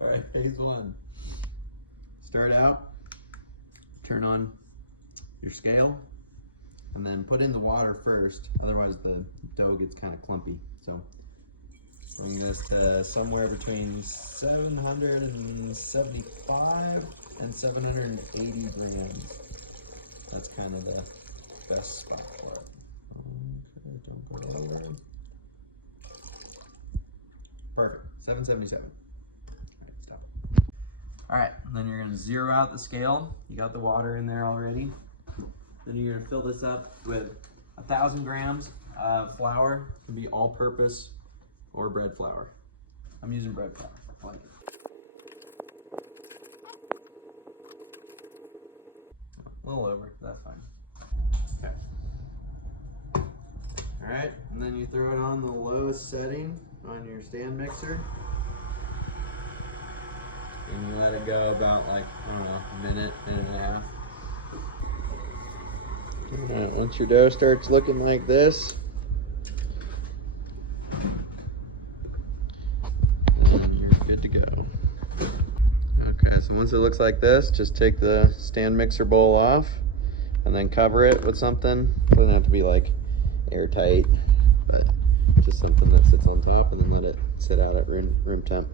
All right, phase one. Start out, turn on your scale, and then put in the water first, otherwise the dough gets kind of clumpy. So bring this to somewhere between 775 and 780 grams. That's kind of the best spot for it. Okay, don't go over. Perfect, 777. All right, stop. All right, and then you're gonna zero out the scale. You got the water in there already. Then you're gonna fill this up with 1,000 grams of flour. It can be all-purpose or bread flour. I'm using bread flour. I like it. A little over, that's fine. Okay. All right, and then you throw it on the lowest setting on your stand mixer. And you let it go about like, I don't know, a minute and a half. All right, once your dough starts looking like this, then you're good to go. Okay, so once it looks like this, just take the stand mixer bowl off and then cover it with something. It doesn't have to be like airtight, but just something that sits on top, and then let it sit out at room temp.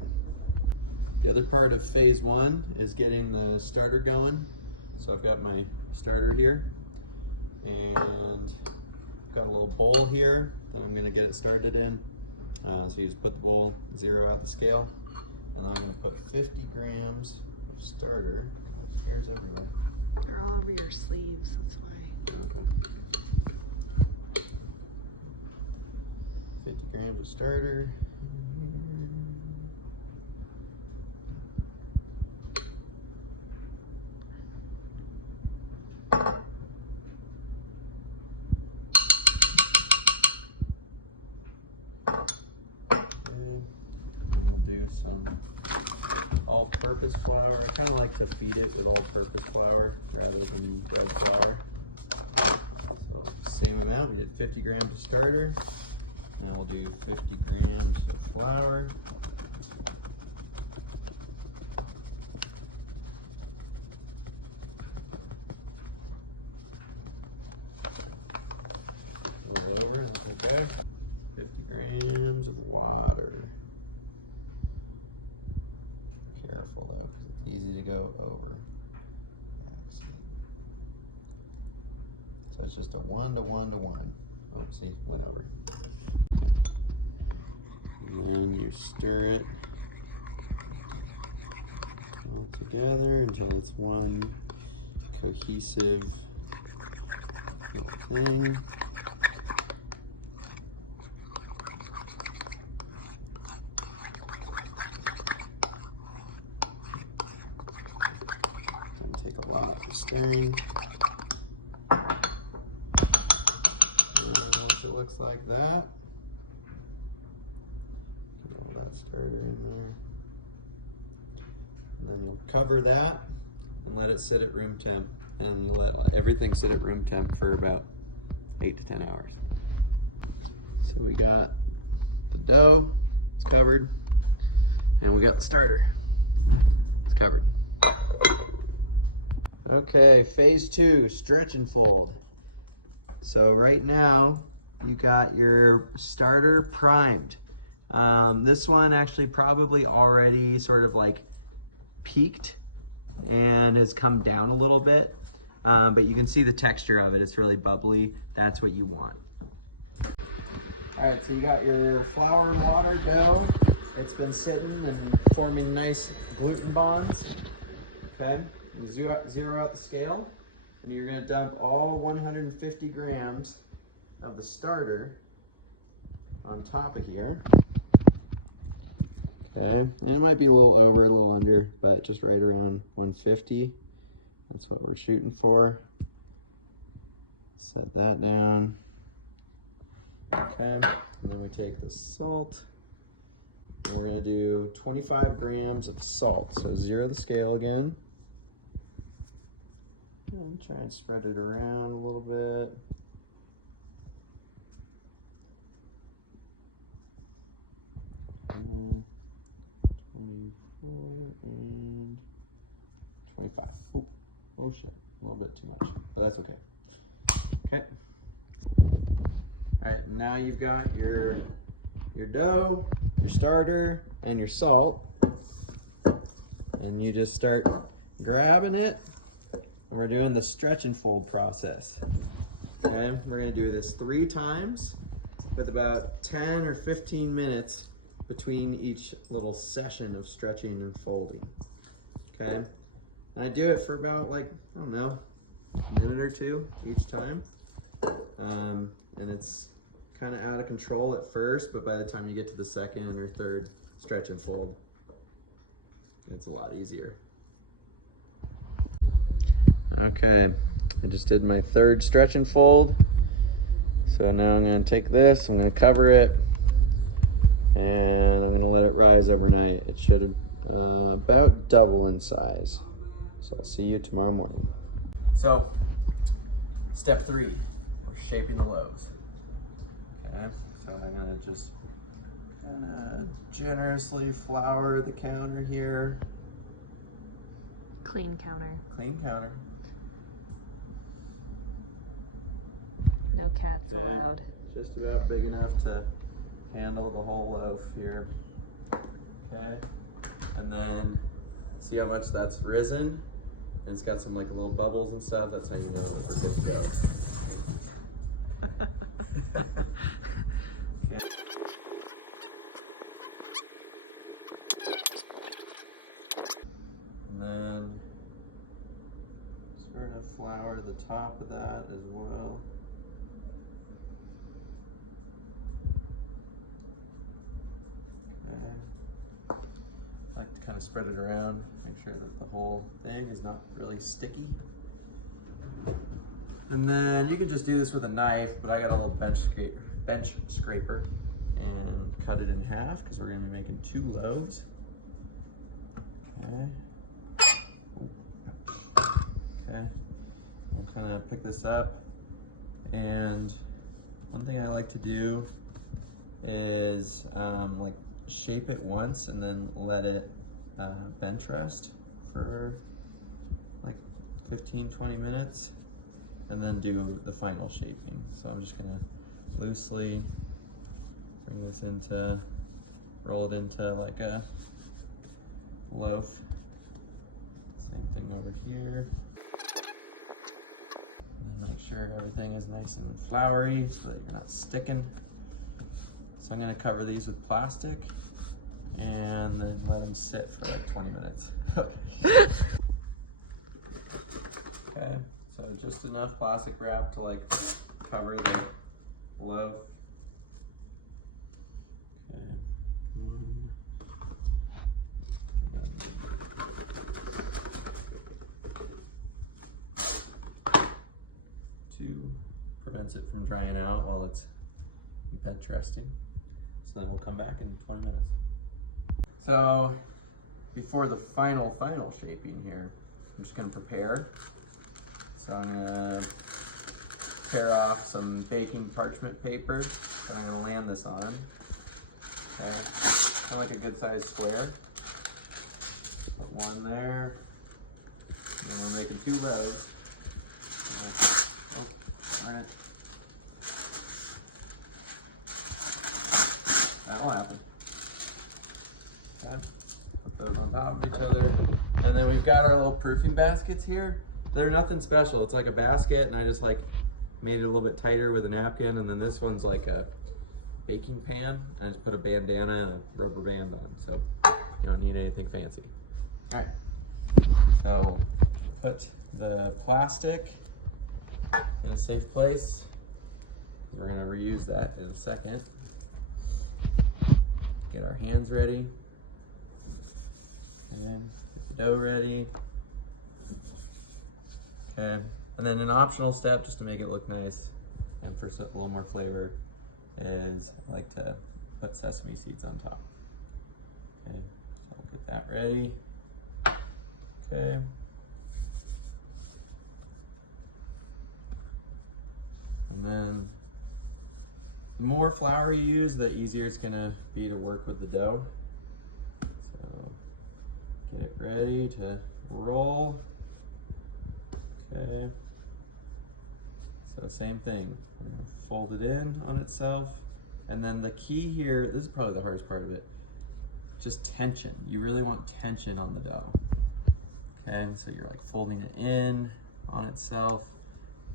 The other part of phase one is getting the starter going. So I've got my starter here, and got a little bowl here that I'm going to get it started in. So you just put the bowl, zero out the scale, and then I'm going to put 50 grams of starter. Here's everywhere. They're all over your sleeves, that's why. Okay. 50 grams of starter. All-purpose flour. I kind of like to feed it with all-purpose flour rather than bread flour. So same amount. We did 50 grams of starter. Now we'll do 50 grams of flour. Roll over. Okay. 50 grams of water. Careful though, because it's easy to go over. So it's just a 1 to 1 to 1. Oh, see, went over. And then you stir it all together until it's one cohesive thing. Take a lot of stirring. And once it looks like that, put that starter in there. And then we'll cover that and let it sit at room temp, and let everything sit at room temp for about 8 to 10 hours. So we got the dough, it's covered, and we got the starter, it's covered. Okay, phase two, stretch and fold. So right now, you got your starter primed. This one actually probably already sort of like peaked and has come down a little bit, but you can see the texture of it. It's really bubbly. That's what you want. All right, so you got your flour and water dough. It's been sitting and forming nice gluten bonds. Okay, you zero out the scale, and you're gonna dump all 150 grams of the starter on top of here. Okay, and it might be a little over, a little under, but just right around 150. That's what we're shooting for. Set that down. Okay, and then we take the salt, and we're gonna do 25 grams of salt. So zero the scale again. And try and spread it around a little bit. And 24. 2.5. Oh shit, a little bit too much, but that's okay. Okay. All right, now you've got your dough, your starter, and your salt. And you just start grabbing it. And we're doing the stretch and fold process. Okay, we're gonna do this 3 times with about 10 or 15 minutes between each little session of stretching and folding. Okay, and I do it for about, like, I don't know, a minute or 2 each time. And it's kind of out of control at first, but by the time you get to the second or third stretch and fold, it's a lot easier. Okay, I just did my 3rd stretch and fold. So now I'm going to take this, I'm going to cover it, and I'm going to let it rise overnight. It should about double in size. So I'll see you tomorrow morning. So, step 3, we're shaping the loaves. Okay, so I'm going to just kind of generously flour the counter here. Clean counter. Clean counter. No cats allowed. Just about big enough to handle the whole loaf here. Okay, and then see how much that's risen? And it's got some like little bubbles and stuff. That's how you know that we're good to go. Okay. And then sort of flour the top of that as well. I like to kind of spread it around, make sure that the whole thing is not really sticky. And then you can just do this with a knife, but I got a little bench scraper and cut it in half because we're going to be making 2 loaves. Okay. Okay. We'll kind of pick this up, and one thing I like to do is like shape it once and then let it bench rest for like 15-20 minutes and then do the final shaping. So I'm just gonna loosely bring this into, roll it into like a loaf. Same thing over here. And make sure everything is nice and floury so that you're not sticking. So I'm going to cover these with plastic and then let them sit for like 20 minutes. Okay, so just enough plastic wrap to like cover the loaf. Okay. 2 prevents it from drying out while it's bench resting. So then we'll come back in 20 minutes. So before the final shaping here, I'm just gonna prepare. So I'm gonna tear off some baking parchment paper that I'm gonna land this on. Okay, kind of like a good sized square. Put 1 there. And then we're making 2 loaves. Oh, darn it. That'll happen. Okay. Put those on top of each other. And then we've got our little proofing baskets here. They're nothing special. It's like a basket, and I just like made it a little bit tighter with a napkin. And then this one's like a baking pan. And I just put a bandana and a rubber band on. So you don't need anything fancy. All right. So put the plastic in a safe place. We're gonna reuse that in a second. Get our hands ready, and get the dough ready. Okay, and then an optional step just to make it look nice and for a little more flavor is I like to put sesame seeds on top. Okay, so I'll get that ready. Okay. And then the more flour you use, the easier it's gonna be to work with the dough. So get it ready to roll. Okay. So same thing. We're gonna fold it in on itself. And then the key here, this is probably the hardest part of it, just tension. You really want tension on the dough. Okay, so you're like folding it in on itself.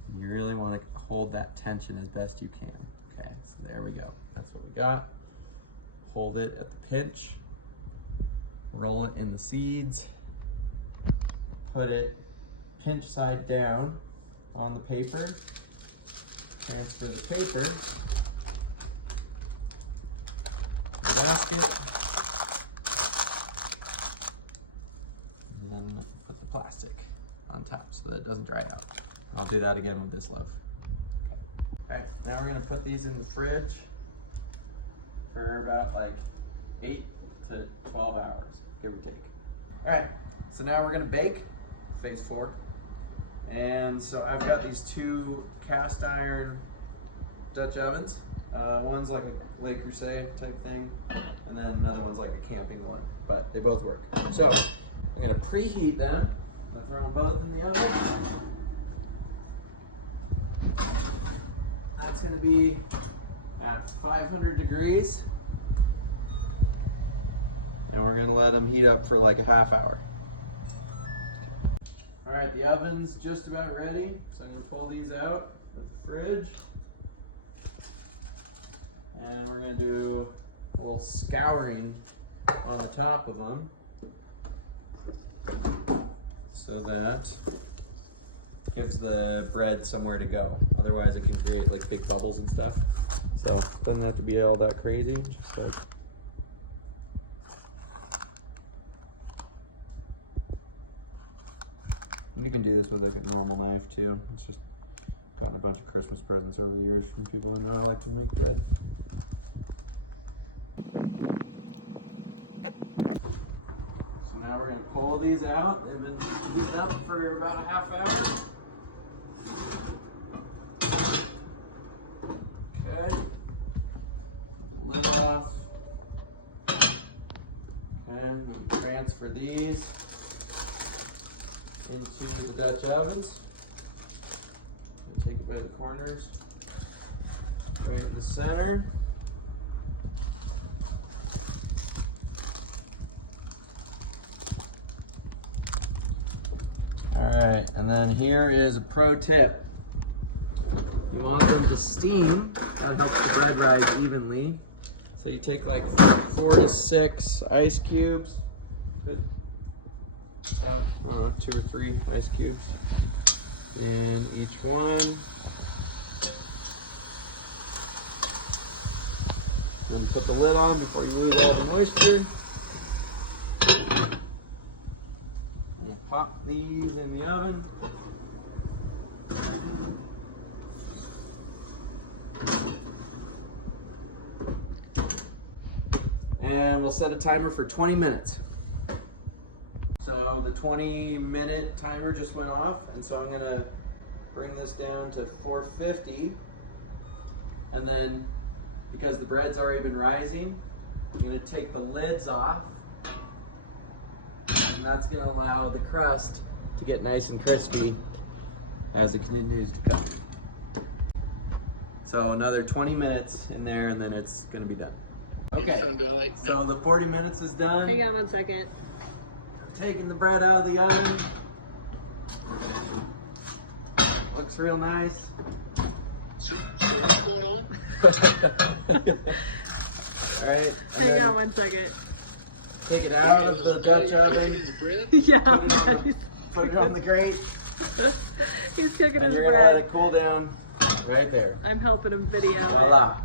And you really want to hold that tension as best you can. Okay, so there we go. That's what we got. Hold it at the pinch. Roll it in the seeds. Put it pinch side down on the paper. Transfer the paper. Basket. And then put the plastic on top so that it doesn't dry out. I'll do that again with this loaf. Okay. Alright, now we're gonna put these in the fridge for about like 8 to 12 hours, give or take. Alright, so now we're gonna bake, phase 4. And so I've got these 2 cast iron Dutch ovens. One's like a Le Creuset type thing, and then another one's like a camping one, but they both work. So I'm gonna preheat them. I'm gonna throw them both in the oven. That's gonna be at 500 degrees. And we're gonna let them heat up for like a half hour. All right, the oven's just about ready. So I'm gonna pull these out of the fridge. And we're gonna do a little scouring on the top of them so that gives the bread somewhere to go. Otherwise it can create like big bubbles and stuff. So it doesn't have to be all that crazy, just like you can do this with like a normal knife too. It's just gotten a bunch of Christmas presents over the years from people who know I like to make bread. So now we're going to pull these out. They've been heated up for about a half hour. Okay. Lid off. And we transfer these into the Dutch ovens. Take it by the corners, right in the center. All right, and then here is a pro tip. You want them to steam. That helps the bread rise evenly. So you take like 4 to 6 ice cubes. I don't know, 2 or 3 ice cubes in each one. Then put the lid on before you lose all the moisture. And pop these in the oven. And we'll set a timer for 20 minutes. So the 20-minute timer just went off, and so I'm gonna bring this down to 450. And then, because the bread's already been rising, I'm gonna take the lids off, and that's gonna allow the crust to get nice and crispy as it continues to cook. So another 20 minutes in there, and then it's gonna be done. Okay, so the 40 minutes is done. Hang on 1 second. Taking the bread out of the oven. Looks real nice. Alright, Hang on 1 second. take it out of the Dutch oven. Yeah, Put it on the grate. he's cooking And his you're gonna bread. let it cool down right there. I'm helping him video. Voila.